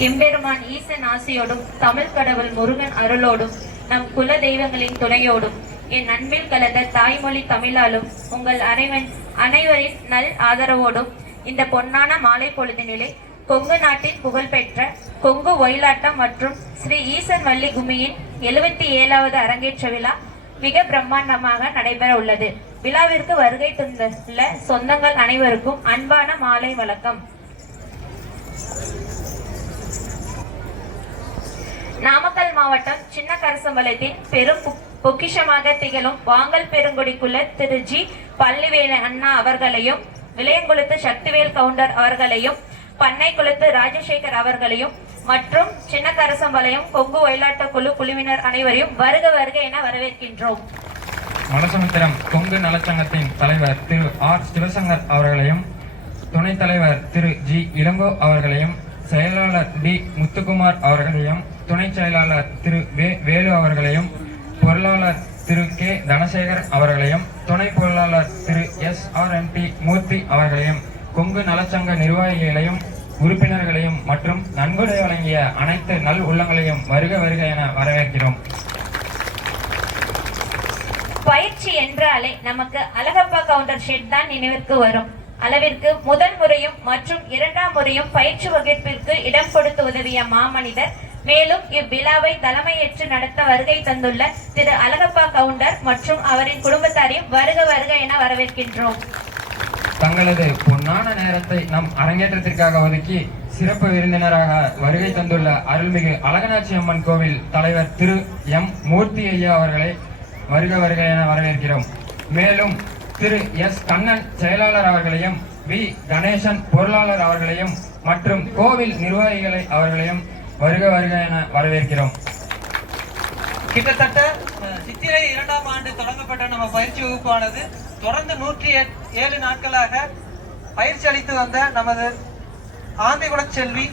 எம்பெருமான் ஈசன் ஆசையோடும் தமிழ் கடவுள் முருகன் அருளோடும் நம் குல தெய்வங்களின் துணையோடும் என் அன்பில் கலந்த தாய்மொழி தமிழாலும் உங்கள் அனைவன் அனைவரின் நல் ஆதரவோடும் இந்த பொன்னான மாலை பொழுதினிலே கொங்கு நாட்டின் புகழ்பெற்ற கொங்கு ஒயிலாட்டம் மற்றும் ஸ்ரீ ஈசன் வள்ளி குமியின் எழுபத்தி ஏழாவது அரங்கேற்ற விழா மிக பிரம்மாண்டமாக நடைபெற உள்ளது. விழாவிற்கு வருகை தந்துள்ள சொந்தங்கள் அனைவருக்கும் அன்பான மாலை வழக்கம் நாமக்கல் மாவட்டம் சின்ன கரசம்பலத்தின் பெரும் பொ- பொக்கிஷமாக திகழும் வாங்கல் பெருங்குடிக்குள்ள திரு ஜி. பள்ளிவேல அண்ணா அவர்களையும் விளையங்குளத்து சக்திவேல் கவுண்டர் அவர்களையும் பண்ணைக்குளத்து ராஜசேகர் அவர்களையும் மற்றும் சின்ன கொங்கு ஒயிலாட்ட குழு குழுவினர் அனைவரையும் வருக வருக என வரவேற்கின்றோம். மனசமுத்திரம் கொங்கு நலச்சங்கத்தின் தலைவர் திரு ஆர். சிவசங்கர் அவர்களையும் துணைத் தலைவர் திரு ஜி. இளங்கோ அவர்களையும் செயலாளர் டி முத்துக்குமார் அவர்களையும் துணை செயலாளர் திரு. வே. வேலு அவர்களையும் பொருளாளர் திரு. கே. தனசேகர் அவர்களையும் துணை பொருளாளர் Thiru. S. R. M. D Moorthy அவர்களையும் கொங்கு நலச்சங்க நிர்வாகிகளையும் உறுப்பினர்களையும் மற்றும் நன்கொடை வழங்கிய அனைத்து நல் உள்ளங்களையும் வருக வருக என வரவேற்கிறோம். பயிற்சி என்றாலே நமக்கு அழகப்பா கவுண்டர் ஷெட் தான் நினைவிற்கு வரும். அளவிற்கு முதல் முறையும் மற்றும் இரண்டாம் முறையும் பயிற்சி வகுப்பிற்கு இடம் கொடுத்து உதவிய மாமனிதர் மேலும் இவ்விழாவை தலைமையேற்று நடத்த வருகை தந்துள்ள திரு அழகப்பா கவுண்டர் மற்றும் அவரின் குடும்பத்தாரையும் வருக வருக என வரவேற்கின்றோம். தங்களது பொன்னான நேரத்தை நம் அரங்கேற்றத்திற்காக ஒதுக்கி சிறப்பு விருந்தினராக வருகை தந்துள்ள அருள்மிகு அழகநாச்சி அம்மன் கோவில் தலைவர் திரு எம் மூர்த்தி ஐயா அவர்களை வருக வருக என வரவேற்கிறோம். மேலும் திரு எஸ் கண்ணன் செயலாளர் அவர்களையும் வி கணேசன் பொருளாளர் அவர்களையும் மற்றும் கோவில் நிர்வாகிகளை அவர்களையும் வருக வருக என வரவேற்கிறோம். கிட்டத்தட்ட சித்திரை இரண்டாம் ஆண்டு தொடங்கப்பட்ட நம்ம பயிற்சி வகுப்பானது தொடர்ந்து நூற்றி எட்- ஏழு நாட்களாக பயிற்சி அளித்து வந்த நமது ஆந்திகுல செல்வி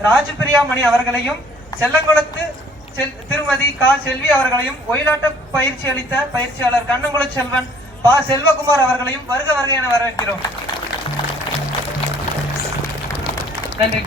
ராஜபிரியா மணி அவர்களையும் செல்லங்குளத்து செல் திருமதி கா செல்வி அவர்களையும் ஒயிலாட்ட பயிற்சி அளித்த பயிற்சியாளர் கண்ணங்குள செல்வன் பா செல்வகுமார் அவர்களையும் வருக வருக என வரவேற்கிறோம். நன்றி.